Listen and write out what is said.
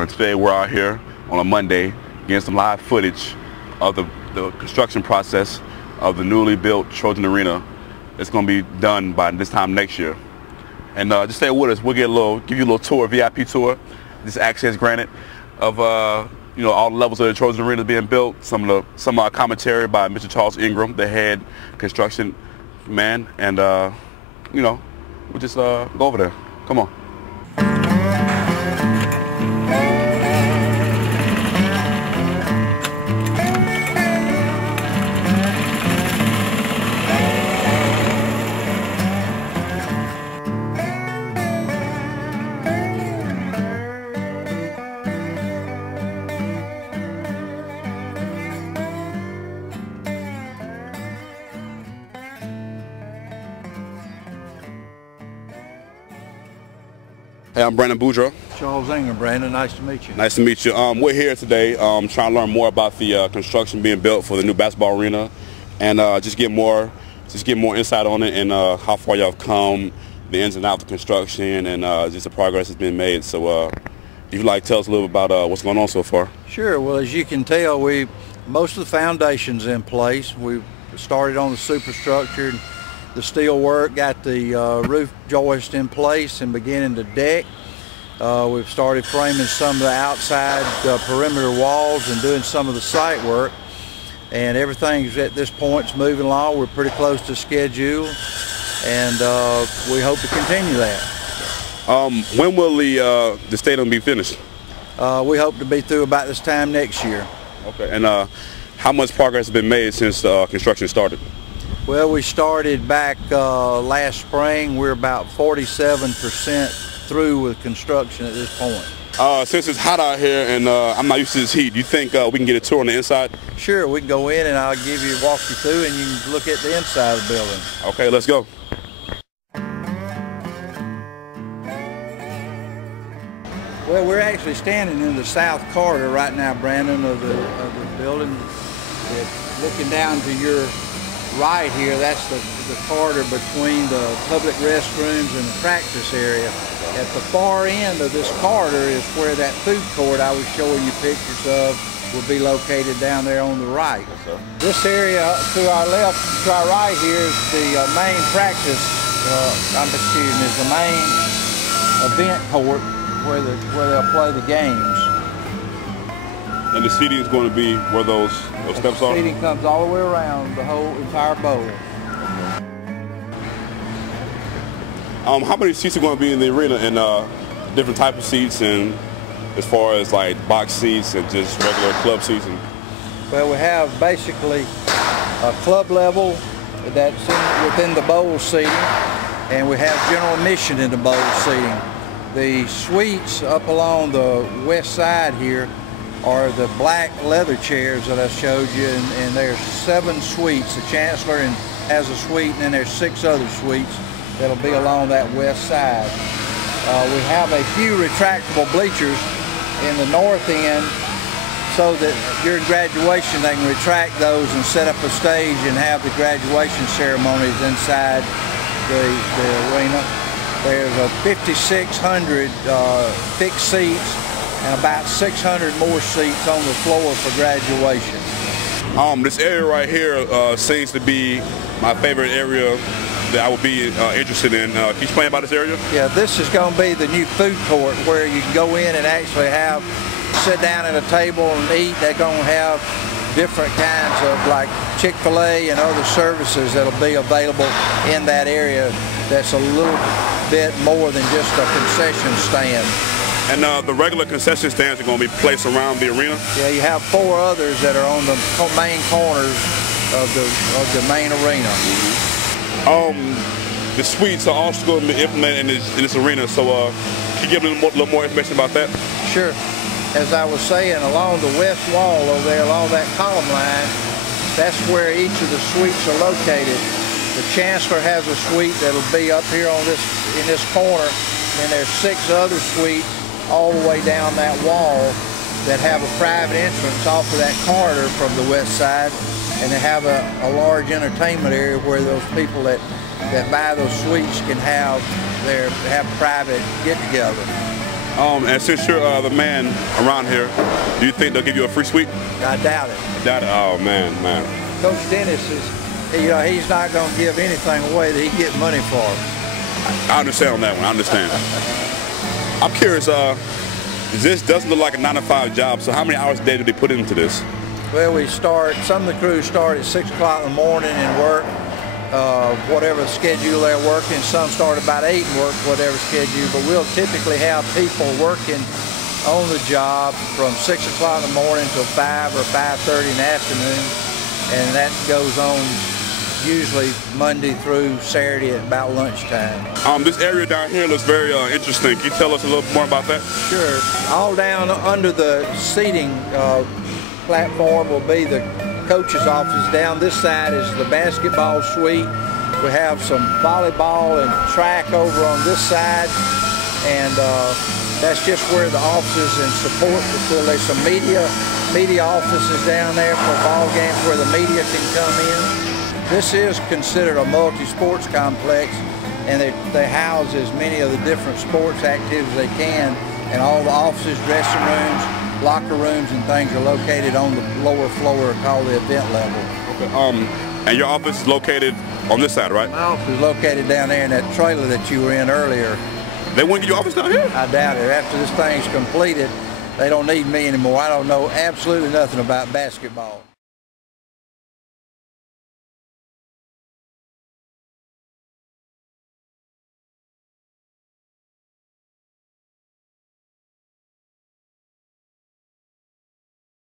And today we're out here on a Monday getting some live footage of the construction process of the newly built Trojan Arena. It's going to be done by this time next year. And just stay with us. We'll give you a little tour, VIP tour, this access granted of all the levels of the Trojan Arena being built. Some commentary by Mr. Charles Ingram, the head construction man, and we'll just go over there. Come on. Hey, I'm Brandon Boudreaux. Charles Ingram, Brandon. Nice to meet you. Nice to meet you. We're here today trying to learn more about the construction being built for the new basketball arena, and just get more insight on it and how far y'all have come, the ins and outs of construction, and just the progress that's been made. So, if you'd like to tell us a little bit about what's going on so far. Sure. Well, as you can tell, most of the foundation's in place. We started on the superstructure. The steel work, got the roof joist in place and beginning to deck. We've started framing some of the outside perimeter walls and doing some of the site work. And everything's at this point moving along. We're pretty close to schedule, and we hope to continue that. When will the stadium be finished? We hope to be through about this time next year. Okay. And how much progress has been made since construction started? Well, we started back last spring. We're about 47% through with construction at this point. Since it's hot out here and I'm not used to this heat, do you think we can get a tour on the inside? Sure, we can go in and I'll walk you through, and you can look at the inside of the building. Okay, let's go. Well, we're actually standing in the south corridor right now, Brandon, of the building. Looking down to your right here, that's the corridor between the public restrooms and the practice area. At the far end of this corridor is where that food court I was showing you pictures of will be located down there on the right. Yes, this area to our left, to our right here is the main practice, is the main event court where they'll play the games. And the seating is going to be where those steps are? The seating comes all the way around the whole entire bowl. How many seats are going to be in the arena, and different type of seats, and as far as like box seats and just regular club seats? Well, we have basically a club level that's within the bowl seating, and we have general admission in the bowl seating. The suites up along the west side here are the black leather chairs that I showed you, and there's 7 suites. The Chancellor has a suite, and then there's 6 other suites that'll be along that west side. We have a few retractable bleachers in the north end so that during graduation they can retract those and set up a stage and have the graduation ceremonies inside the arena. There's 5,600 fixed seats and about 600 more seats on the floor for graduation. This area right here seems to be my favorite area that I would be interested in. Can you explain about this area? Yeah, this is going to be the new food court where you can go in and actually sit down at a table and eat. They're going to have different kinds of like Chick-fil-A and other services that'll be available in that area. That's a little bit more than just a concession stand. And the regular concession stands are going to be placed around the arena? Yeah, you have 4 others that are on the main corners of the main arena. The suites are also going to be implemented in this arena, so can you give a little more information about that? Sure. As I was saying, along the west wall over there, along that column line, that's where each of the suites are located. The Chancellor has a suite that'll be up here in this corner, and there's 6 other suites all the way down that wall that have a private entrance off of that corridor from the west side, and they have a large entertainment area where those people that buy those suites can have private get-together. And since you're the man around here, do you think they'll give you a free suite? I doubt it. Doubt it. Oh man. Coach Dennis is, he's not going to give anything away that he get money for. I understand on that one. I understand. I'm curious. This doesn't look like a 9-to-5 job. So how many hours a day do they put into this? Well, some of the crews start at 6 o'clock in the morning and work whatever schedule they're working. Some start about 8 and work whatever schedule, but we'll typically have people working on the job from 6 o'clock in the morning till 5 or 5:30 in the afternoon, and that goes on usually Monday through Saturday at about lunchtime. This area down here looks very interesting. Can you tell us a little more about that? Sure. All down under the seating platform will be the coach's office. Down this side is the basketball suite. We have some volleyball and track over on this side, and that's just where the offices and support facilities. Some media offices down there for ball games where the media can come in. This is considered a multi-sports complex, and they house as many of the different sports activities they can, and all the offices, dressing rooms, locker rooms and things are located on the lower floor called the event level. Okay. And your office is located on this side, right? My office is located down there in that trailer that you were in earlier. They wouldn't get your office down here? I doubt it. After this thing's completed, they don't need me anymore. I don't know absolutely nothing about basketball.